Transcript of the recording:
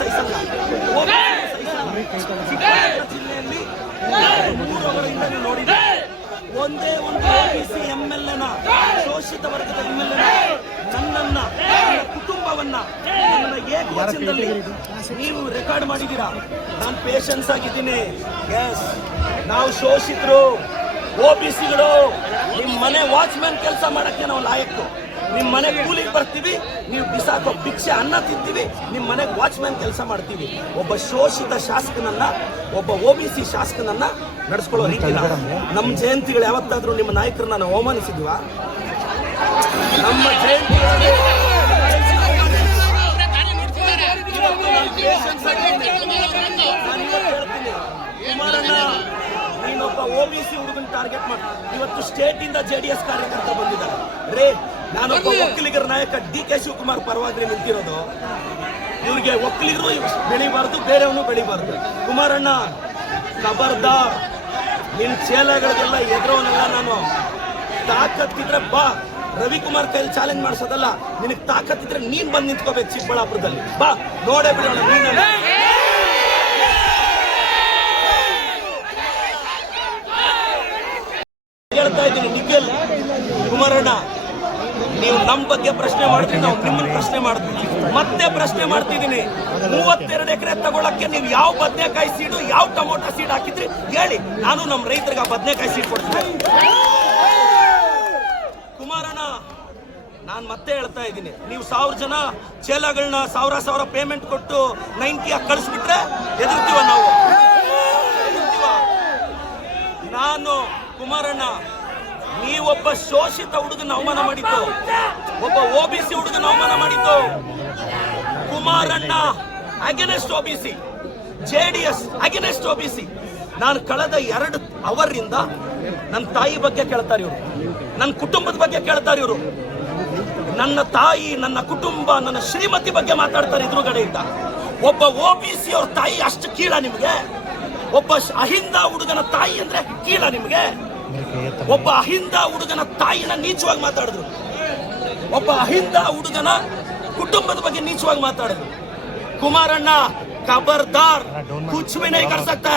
ಸಹಿಸಲ್ಲ. ಚಿಕ್ಕಬಳ್ಳಾಪುರ ಜಿಲ್ಲೆಯಲ್ಲಿ 3 ಅವರಿಂದ ನೀವು ನೋಡಿದ್ರೆ ಒಂದೇ ಒಂದು OBC MLA ಶೋಷಿತ ವರ್ಗದ MLA ನನ್ನ ಕುಟುಂಬವನ್ನ ನನ್ನ ಏಕವಚನದಲ್ಲಿ ನೀವು ರೆಕಾರ್ಡ್ ಮಾಡಿದ್ದೀರಾ. ನಾನು ಪೇಷನ್ಸ್ ಆಗಿದ್ದೀನಿ. ಎಸ್, ನಾವು ಶೋಷಿತರು, OBCಗಳು. ನಿಮ್ಮ ಮನೆ ವಾಚ್ಮ್ಯಾನ್ ಕೆಲಸ ಮಾಡಕ್ಕೆ ನಾವು ಲಾಯಕ್ಕು. ನಿಮ್ಮ ಮನೆ ಕೂಲಿಗೆ ಬರ್ತೀವಿ, ನೀವು ಬಿಸಾಕೋ ಭಿಕ್ಷೆ ಅನ್ನ ತಿಂತೀವಿ, ನಿಮ್ಮ ಮನೆಗೆ ವಾಚ್ಮ್ಯಾನ್ ಕೆಲಸ ಮಾಡ್ತೀವಿ. ಒಬ್ಬ ಶೋಷಿತ ಶಾಸಕನನ್ನ, ಒಬ್ಬ OBC ಶಾಸಕನನ್ನ ನಡೆಸ್ಕೊಳ್ಳೋ ರೀತಿ ನಮ್ಮ ಜಯಂತಿಗಳು ಯಾವತ್ತಾದ್ರೂ ನಿಮ್ಮ ನಾಯಕರನ್ನ ನಾವು ಅವಮಾನಿಸಿದ್ವಾ? ನಮ್ಮ ಜಯಂತಿಗಳಲ್ಲಿ ಕುಮಾರಣ್ಣ, ನೀನೊಬ್ಬ OBC ಹುಡುಗನ ಟಾರ್ಗೆಟ್ ಮಾಡಿ ಇವತ್ತು ಸ್ಟೇಟ್ ಇಂದ JDS ಕಾರ್ಯಕರ್ತ ಬಂದಿದ್ದಾರೆ. ರೇ, ನಾನೊಬ್ಬ ಒಕ್ಕಲಿಗರ ನಾಯಕ DK ಶಿವಕುಮಾರ್ ಪರವಾಗಿ ನಿಂತಿರೋದು. ಇವ್ರಿಗೆ ಒಕ್ಕಲಿಗರು ಬೆಳಿಬಾರ್ದು, ಬೇರೆಯವನು ಬೆಳಿಬಾರ್ದು. ಕುಮಾರಣ್ಣ, ಖಬರ್ದಾರ್, ನಿನ್ ಚೇಲಗಳಿಗೆಲ್ಲ ಎದುರೋನಲ್ಲ ನಾನು. ತಾಕತ್ತಿದ್ರೆ ಬಾ, ರವಿಕುಮಾರ್ ಕೈಲಿ ಚಾಲೆಂಜ್ ಮಾಡಿಸೋದಲ್ಲ. ನಿನಗೆ ತಾಕತ್ತಿದ್ರೆ ನೀನ್ ಬಂದು ನಿಂತ್ಕೋಬೇಕು ಚಿಕ್ಕಬಳ್ಳಾಪುರದಲ್ಲಿ. ಬಾ, ನೋಡೇ ಬಿಡೋಣ ನೀನ. ಹೇಳ್ತಾ ಇದ್ದೀನಿ ನಿಖಿಲ್, ಕುಮಾರಣ್ಣ, ನೀವು ನಮ್ಮ ಬಗ್ಗೆ ಪ್ರಶ್ನೆ ಮಾಡಿದ್ರಿ, ನಾವು ನಿಮ್ಮನ್ನ ಪ್ರಶ್ನೆ ಮಾಡ್ತೀವಿ. ಮತ್ತೆ ಪ್ರಶ್ನೆ ಮಾಡ್ತಿದ್ದೀನಿ, 32 ಎಕರೆ ತಗೊಳಕ್ಕೆ ನೀವು ಯಾವ ಬದನೆಕಾಯಿ ಸೀಡು, ಯಾವ ಟೊಮೊಟೊ ಸೀಡ್ ಹಾಕಿದ್ರಿ ಹೇಳಿ. ನಾನು ನಮ್ಮ ರೈತರಿಗೆ ಆ ಬದನೆಕಾಯಿ ಸೀಡ್ ಕೊಡ್ತೀನಿ. ಕುಮಾರಣ್ಣ, ನಾನು ಮತ್ತೆ ಹೇಳ್ತಾ ಇದ್ದೀನಿ, ನೀವು 1000 ಜನ ಚೇಲಗಳನ್ನ 1000 ಪೇಮೆಂಟ್ ಕೊಟ್ಟು 90 ಆಗಿ ಕಳಿಸ್ಬಿಟ್ರೆ ಎದುರ್ತೀವ ನಾವು. ನಾನು ಕುಮಾರಣ್ಣ, ನೀವೊಬ್ಬ ಶೋಷಿತ ಹುಡುಗನ ಅವಮಾನ ಮಾಡಿದ್ದು, ಒಬ್ಬ OBC ಹುಡುಗನ ಅವಮಾನ ಮಾಡಿದ್ದು. ಕುಮಾರಣ್ಣ against OBC, JDS against OBC. ನಾನು ಕಳೆದ 2 ಅವರಿಂದ ನನ್ನ ತಾಯಿ ಬಗ್ಗೆ ಕೇಳ್ತಾರೆ ಇವರು, ನನ್ನ ಕುಟುಂಬದ ಬಗ್ಗೆ ಕೇಳ್ತಾರೆ ಇವರು. ನನ್ನ ತಾಯಿ, ನನ್ನ ಕುಟುಂಬ, ನನ್ನ ಶ್ರೀಮತಿ ಬಗ್ಗೆ ಮಾತಾಡ್ತಾರೆ ಎದುರುಗಡೆಯಿಂದ. ಒಬ್ಬ OBC ಅವ್ರ ತಾಯಿ ಅಷ್ಟು ಕೀಳ ನಿಮಗೆ? ಒಬ್ಬ ಅಹಿಂದ ಹುಡುಗನ ತಾಯಿ ಅಂದ್ರೆ ಕೀಳ ನಿಮಗೆ? ಒಬ್ಬ ಅಹಿಂದ ಹುಡುಗನ ತಾಯಿನ ನೀಚವಾಗಿ ಮಾತಾಡಿದ್ರು, ಒಬ್ಬ ಅಹಿಂದ ಹುಡುಗನ ಕುಟುಂಬದ ಬಗ್ಗೆ ನೀಚವಾಗಿ ಮಾತಾಡಿದ್ರು. ಕುಮಾರಣ್ಣ, ಖಬರ್ದಾರ್, ಕುಚ್ ಭಿ ನಹೀ ಕರ್ ಸಕ್ತಾ.